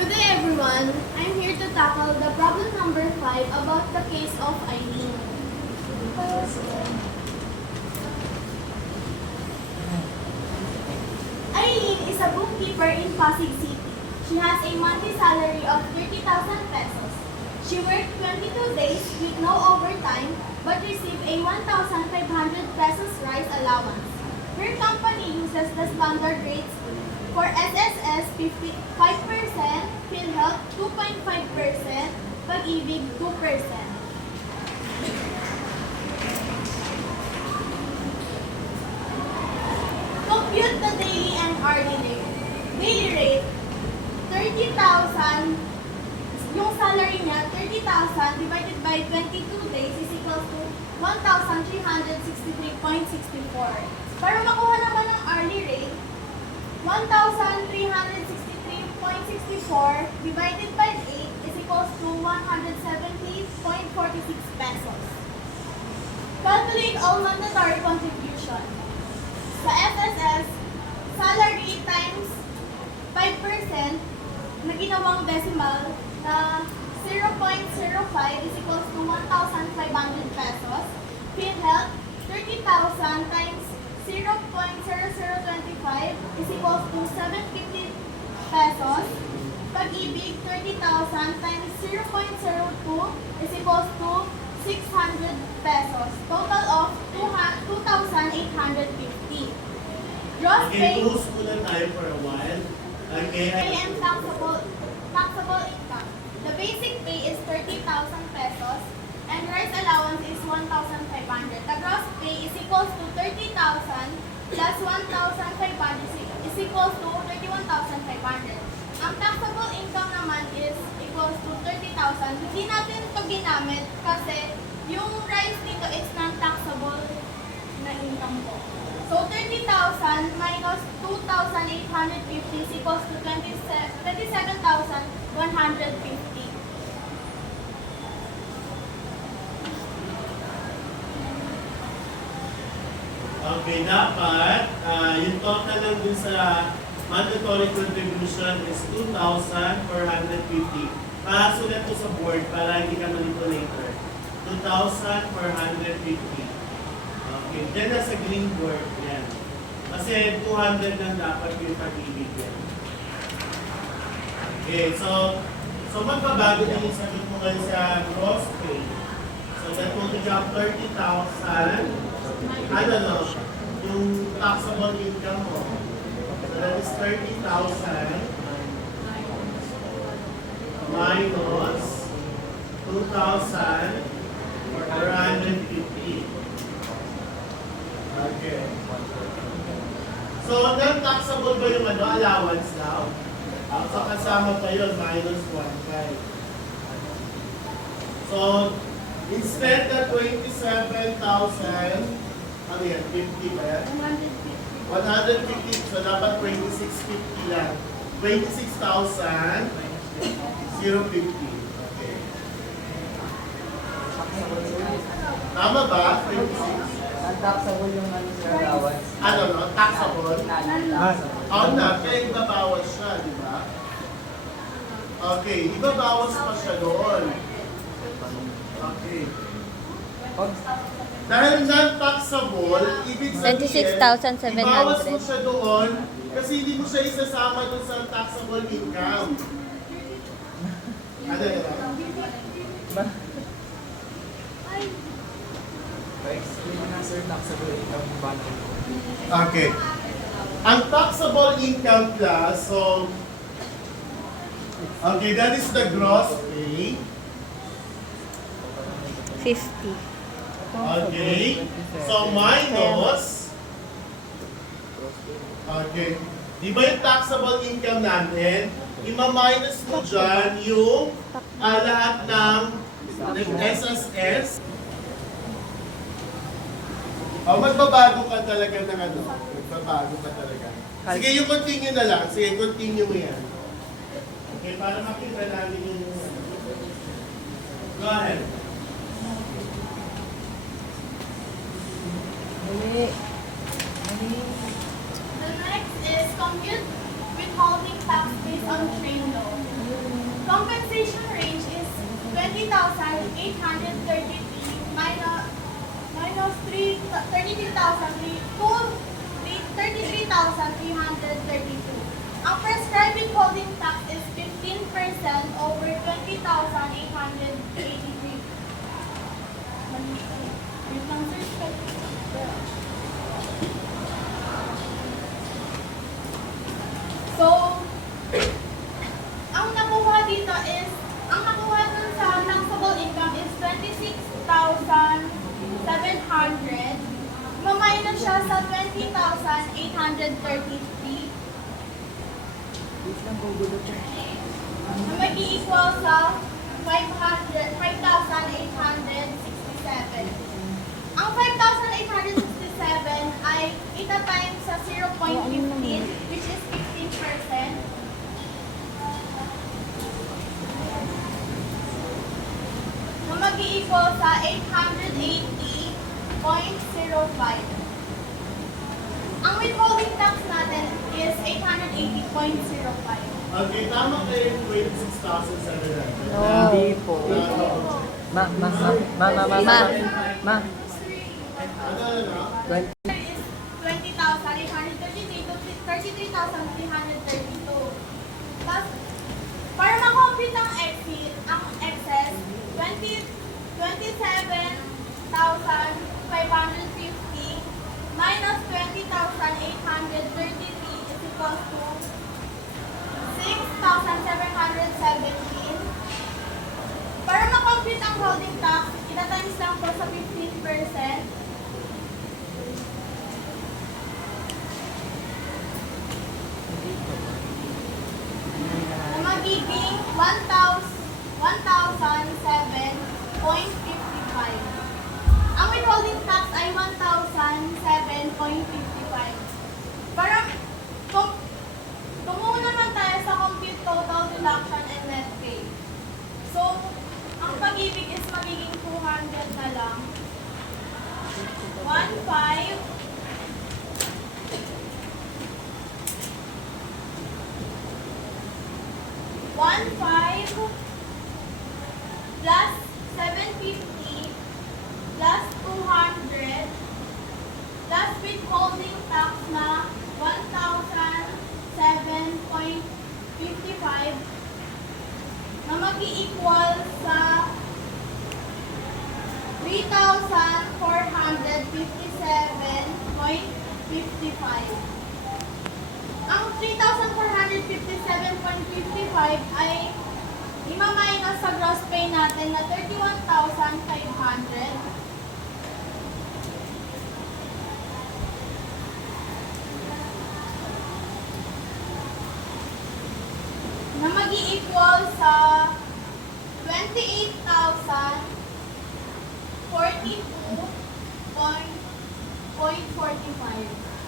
Good day everyone. I'm here to tackle the problem number 5 about the case of Eileen. Eileen is a bookkeeper in Pasig City. She has a monthly salary of 30,000 pesos. She worked 22 days with no overtime but received a 1,500 pesos rice allowance. Her company uses the standard rates for SSS 5%, PhilHealth 2.5%, Pag-ibig 2%. Compute the daily and hourly rate. Daily rate, 30,000. Yung salary niya, 30,000 divided by 22 days is equals to 1,363.64. Para makuha naman ang hourly rate, 1,363.64 divided by 8 is equals to 170.46 pesos. Calculate all mandatory contribution. Sa SSS, salary times 5% na ginawang decimal na 0.05 is equals to 1,500 pesos. PhilHealth, 30,000 times 0.0025 is equals to 750 pesos. Pag-ibig, 30,000 times 0.02 is equals to 600 pesos. Total of 2,850. Gross pay. Okay, pause muna tayo for a while. Okay. Pay and taxable income. The basic pay is 30,000 pesos and rice allowance is 1,500. The gross pay is equals to 30,000 plus 1,500 is equals to 31,500. Ang taxable income naman is equals to 30,000. Hindi natin ito ginamit kasi yung rice dito is non-taxable na income po. So 30,000 minus 2,850 is equals to 27,150. Okay, dapat yung total lang dun sa mandatory contribution is 2,450. Sulat ko sa board para hindi ka manipulator. 2,450. Okay, dyan na sa green board. Yan. Kasi 200 lang dapat yung pag-ibig yan. Okay, so magbabago din yung sagot mo ngayon sa gross pay. So that will become 30,000. Ano no? Yung taxable income mo. So that is 30,000 minus 2,450. Okay. So, non-taxable ba yung allowance now? So, kasama pa yun, minus 1.5. So, instead na 27,000, ano yan, 50 ba yan? 150. So, dapat 2650 lang. 26,050. Okay. Tama ba? 26. Taxable yung allowance. Ano no? Taxable? Non-taxable. Oo na, kaya ibabawas siya, di ba? Okay, ibabawas pa siya doon. Okay. Dahil non-taxable, ibig sabihin, 26,700. ibawas mo siya doon kasi hindi mo siya isasama doon sa taxable income. Ano yun? Explain mo na sir, taxable income ba? Okay. Ang taxable income class, so, okay, that is the gross pay. 50. Okay. So, minus. Okay. Di ba yung taxable income natin? Ima-minus mo dyan yung lahat ng SSS. Magbabago ka talaga ng ano. Magbabago ka talaga. Sige, yung continue na lang. Sige, continue mo yan. Okay, para makita namin yung... Go ahead. The next is compute withholding tax based on train law. minus 33,332. Ang prescribed withholding tax is 15% over 20,883. Wait lang, sir. So, ang nakuha dito is, ang nakuha dun sa taxable income is 26,700. Maminus siya sa 20,833. Na mag-i-equal sa 5,867. Ang 5,867 ay ita-times sa 0.15, which is 15%. Na mag-i-equal sa 880.05. Ang withholding tax natin is 880.05. Okay, tama kayo yung 26,700. Hindi po. Ma. Ano na? 20. Is 20,833 to 33,332. Tapos, para ma-compute ang excess, 27,550 minus 20,833 is equals to 6,717. Para ma-compute ang holding tax, ita-times lang po sa 15%. Na magiging 1,007.55. Ang withholding tax ay 1,007.55. Para tumuho naman tayo sa compute total deduction and net pay. So, ang pag-ibig is magiging 200 na lang. 1,500 plus 750 plus 200 plus withholding tax na 1,007.55 na mag-i-equal sa 3,457.55. Ang 3,457.55 ay ima-minus sa gross pay natin na 31,500. Na mag-i-equal sa 28,042.45.